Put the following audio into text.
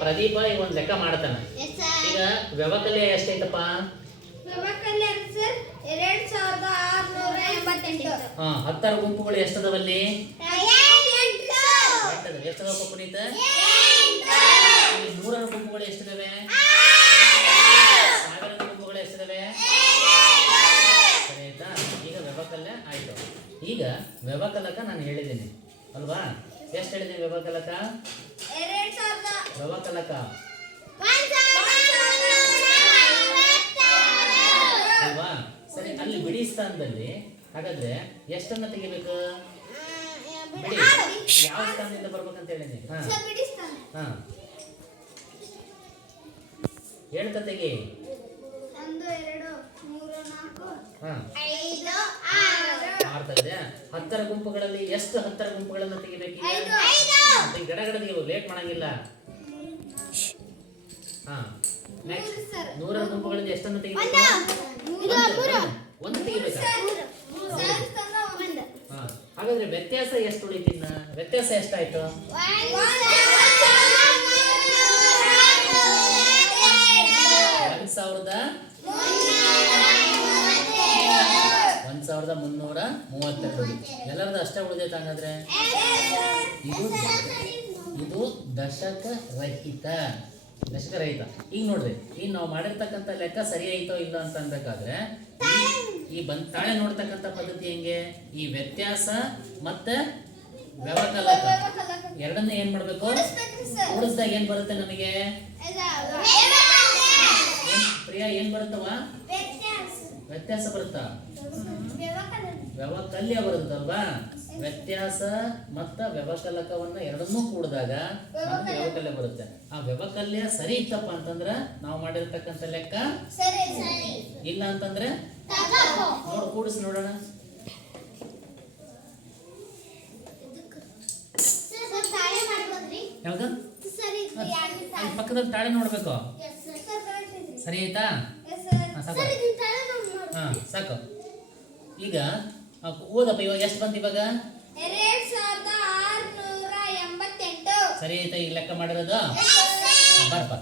ಪ್ರದೀಪ ಈಗ ಒಂದು ಲೆಕ್ಕ ಮಾಡ್ತಾನ. ಈಗ ವ್ಯವಕಲ್ಯ ಎಷ್ಟೈತಪ್ಪ? ವ್ಯವಕಲ್ಯ ಸರ್ 2688. ಹತ್ತರ ಗುಂಪುಗಳು ಎಷ್ಟದವಲ್ಲಿ? 8 ಎಷ್ಟದವ ಪುನೀತ? 100ರ ಗುಂಪುಗಳು ಎಷ್ಟಿದಾವೆ? 1000ರ ಗುಂಪುಗಳು ಎಷ್ಟಿದಾವೆ? ಸರಿ ಆಯ್ತಾ? ಈಗ ವ್ಯವಕಲ್ಯ ಆಯ್ತು. ಈಗ ವ್ಯವಕಲಕ ನಾನು ಹೇಳಿದ್ದೀನಿ ಅಲ್ವಾ? ಎಷ್ಟು ಹೇಳಿದ್ದೀನಿ ವ್ಯವಕಲಕ? ವ್ಯವಕಲಕ ಅಲ್ವಾ? ಸರಿ, ಅಲ್ಲಿ ಬಿಡಿ ಸ್ಥಾನದಲ್ಲಿ ಹಾಗಾದ್ರೆ ಎಷ್ಟನ್ನ ತೆಗಿಬೇಕು? ಬಿಡಿ ಯಾವ ಸ್ಥಾನದಿಂದ ಬರ್ಬೇಕಂತ ಹೇಳಿನಿ. ಹೇಳ್ತಾ ತೆಗಿ. 1 2 3 4 6 ತೆಗೆದೆ. 10ರ ಗುಂಪುಗಳಲ್ಲಿ ಎಷ್ಟು 10ರ ಗುಂಪುಗಳನ್ನ ತೆಗಿಬೇಕು? ಗಡಗಡ ತೆಗಿಬೇಕು, ಲೇಟ್ ಮಾಡಂಗಿಲ್ಲ. ನೆಕ್ಸ್ಟ್ 100ರ ಗುಂಪುಗಳಲ್ಲಿ ಎಷ್ಟನ್ನ ತೆಗಿಬೇಕು? ಒಂದು ತೆಗಿಬೇಕಾ? ಹಾಗಾದ್ರೆ ವ್ಯತ್ಯಾಸ ಎಷ್ಟು ಉಳಿತಿನ್ನ? ವ್ಯತ್ಯಾಸ ಎಷ್ಟಾಯ್ತು? 1332. ಎಲ್ಲರದು ಅಷ್ಟೇ ಉಳಿದೈತೆ. ಹಂಗಾದ್ರೆ ಇದು ದಶಕ ರಹಿತ. ಈಗ ನೋಡ್ರಿ, ಈಗ ನಾವು ಮಾಡಿರ್ತಕ್ಕಂಥ ಲೆಕ್ಕ ಸರಿ ಆಯ್ತೋ ಇಲ್ಲ ಅಂತ ಅನ್ಬೇಕಾದ್ರೆ ಈ ತಾಳೆ ನೋಡ್ತಕ್ಕಂಥ ಪದ್ಧತಿ ಹೆಂಗೆ? ಈ ವ್ಯತ್ಯಾಸ ಮತ್ತೆ ವ್ಯವಕಲಕ ಎರಡನ್ನ ಏನ್ ಮಾಡ್ಬೇಕು? ಕೂಡಿಸಿದಾಗ ಏನ್ ಬರುತ್ತೆ ನಮಗೆ? ಪ್ರಿಯಾ ಏನ್ ಬರುತ್ತವ? ವ್ಯತ್ಯಾಸ ಬರುತ್ತಾ? ವ್ಯವಕಲ್ಯ ಬರುತ್ತಲ್ವಾ? ವ್ಯತ್ಯಾಸ ಮತ್ತ ವ್ಯವಕಲಕವನ್ನ ಎರಡನ್ನೂ ಕೂಡಿದಾಗ ವ್ಯವಕಲ್ಯ ಬರುತ್ತೆ. ಆ ವ್ಯವಕಲ್ಯ ಸರಿ ಇತ್ತಪ್ಪ ಅಂತಂದ್ರ ನಾವು ಮಾಡಿರ್ತಕ್ಕಂಥ ಲೆಕ್ಕ ಇಲ್ಲ ಅಂತಂದ್ರೆ ನೋಡು, ಕೂಡಿಸಿ ನೋಡೋಣ. ಯಾವಾಗ ಪಕ್ಕದಲ್ಲಿ ತಾಳೆ ನೋಡ್ಬೇಕು. ಸರಿ ಆಯ್ತಾ? ಸಾಕು. ಈಗ ಓದಪ್ಪ. ಇವಾಗ ಎಷ್ಟು ಬಂತು? ಇವಾಗ 2688. ಸರಿ ಆಯ್ತಾ? ಈಗ ಲೆಕ್ಕ ಮಾಡಿರೋದು ಬರ್ಪ.